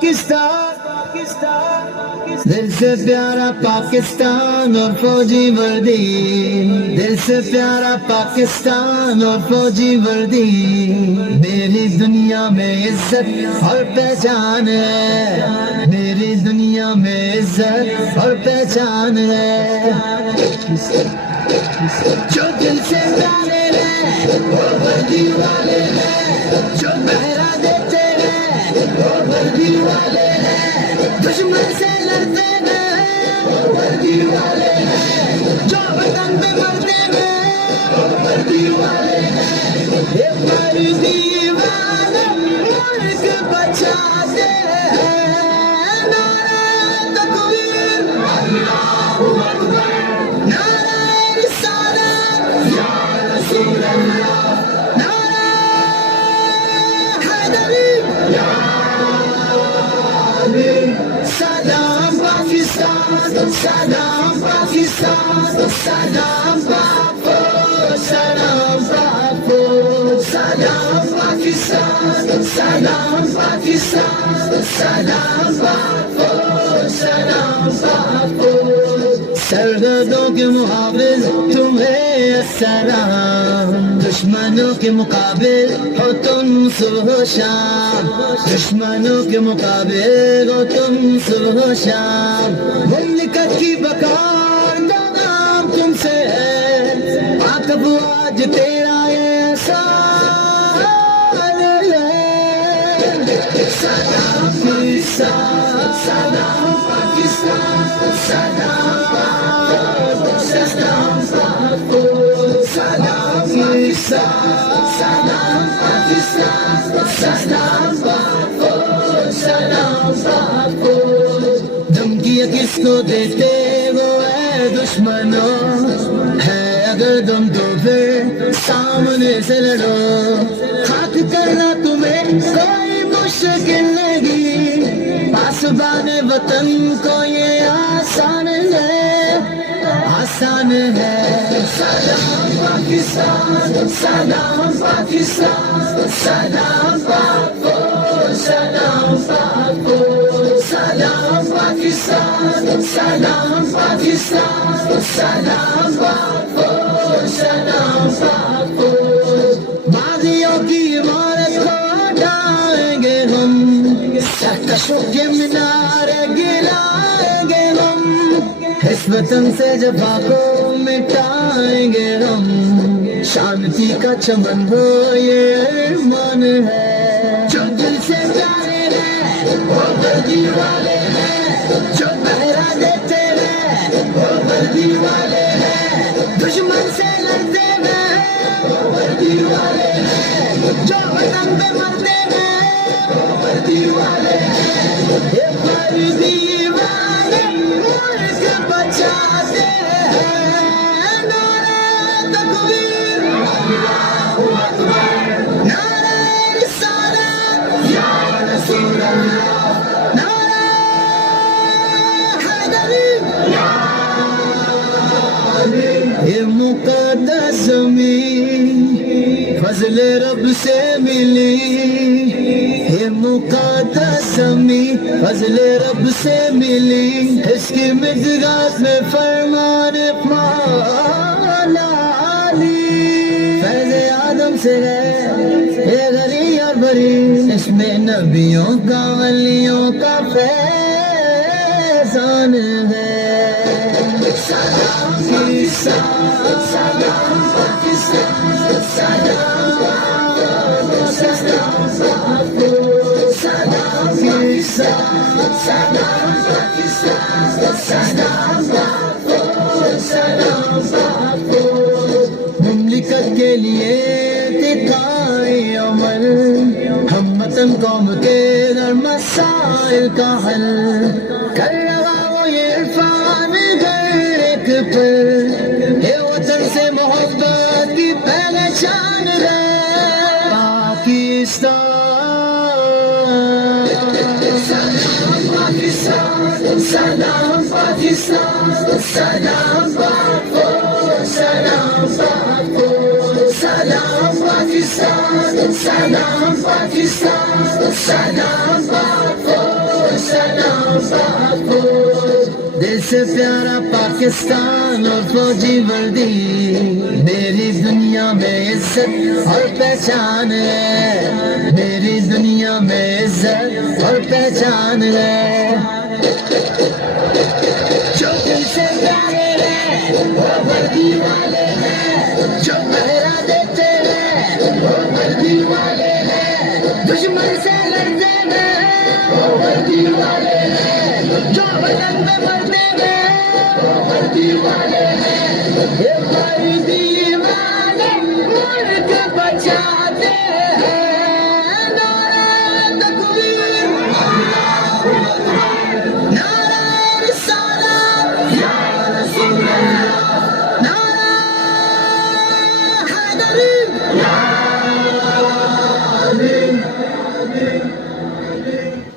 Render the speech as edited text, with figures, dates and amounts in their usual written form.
پاکستان دل سے پیارا پاکستان اور فوجی وردی، دل سے پیارا پاکستان اور فوجی وردی، میری دنیا میں عزت اور پہچان ہے، میری دنیا میں عزت اور پہچان ہے، جو دل سے پیارے ہیں وہ وردی والے ہیں، جو پہرا دیتے ہیں وہ وردی والے ہیں، دشمن سے لڑتے ہیں وہ وردی والے ہیں، جو وطن پہ مرتے ہیں وہ وردی والے ہیں، ایک وردی والے ملک بچاتے ہیں، نعرہ تکبیر اللہ اکبر، نعرہ رسالت یا رسول اللہ، نعرہ حیدری یا سلام پاکستان، سلام پاکستان، سلام پاک، سلام پاک، سلام پاکستان، سلام پاکستان، سلام پاک، سلام پاک، سرحدوں کے محافظ تمہیں السلام، دشمنوں کے مقابل ہو تم صبح و شام، دشمنوں کے مقابل ہو تم صبح و شام، مملکت کی بقا کا نام تم سے ہے، عاقب آج تیرا احسان ہے، سلام پاکستان، سلام پاکستان، سلام پاک، سلام پاک، سلام پاکستان، سلام پاکستان، سلام پاک، سلام پاک، دھمکیاں کس کو دیتے وہ ہے دشمنوں، ہے اگر دم تو پھر سامنے سے لڑو، خاک کرنا تمہیں کوئی مشکل نہیں، پاسبان وطن کو یہ آسان ہے، آسان ہے، سلام پاکستان، سلام پاکستان، سلام پاک، سلام پاک، سلام پاکستان، سلام پاکستان، سلام پاک، سلام پاک، باغیوں کی عمارت کو ہٹائیں گے ہم، سرکشوں کے مینار گرائیں گے ہم، اس وطن سے جفا کو مٹائیں گے ہم، شانتی کا چمن ہو یہ ارمان ہے، جو دل سے پیارے ہیں وہ وردی والے ہیں، جو پہرا دیتے ہیں وہ وردی والے ہیں، دشمن سے لڑتے ہیں وہ وردی والے ہیں، جو وطن پہ مرتے ہیں وہ وردی والے ہیں، ایک وردی والے ملک بچاتے ہیں، نعرہ تکبیر اللہ اکبر، نعرہ رسالت یا رسول اللہ، نعرہ حیدری یا علی، یہ مقدس زمین فضل رب سے ملی، یہ مقدس زمین فضل رب سے ملی، اس کی مدرات میں فرمان مولا علی، فیض آدم سے ہے یہ غنی اور بری، اس میں نبیوں کا ولیوں کا فیضان ہے، سلام پاکستان، سلام پاکستان، سلام پاک، سلام پاک، سلام پاکستان، سلام پاکستان، سلام پاک، سلام پاک، مملکت کے لیے اتقائی عمل، ہم وطن قوم کے در مسائل کا حل، کر رہا وہ یہ عرفان گھر ایک پر، یہ وطن سے محبت کی پہچان ہے، پاکستان، سلام پاکستان، سلام پاکستان، سلام پاک، سلام پاک، سلام پاکستان، سلام پاکستان، سلام پاک، سے پیارا پاکستان اور فوجی وردی، میری دنیا میں عزت اور پہچان ہے، میری دنیا میں عزت اور پہچان ہے۔ جو دل سے پیارے ہیں وہ وردی والے ہیں، جو پہرا دیتے ہیں وہ وردی والے ہیں، دشمن سے لڑتے ہیں وہ وردی والے ہیں، جو وطن میں مرتے ہیں وہ وردی والے ہیں۔ یہ ہماری دیوان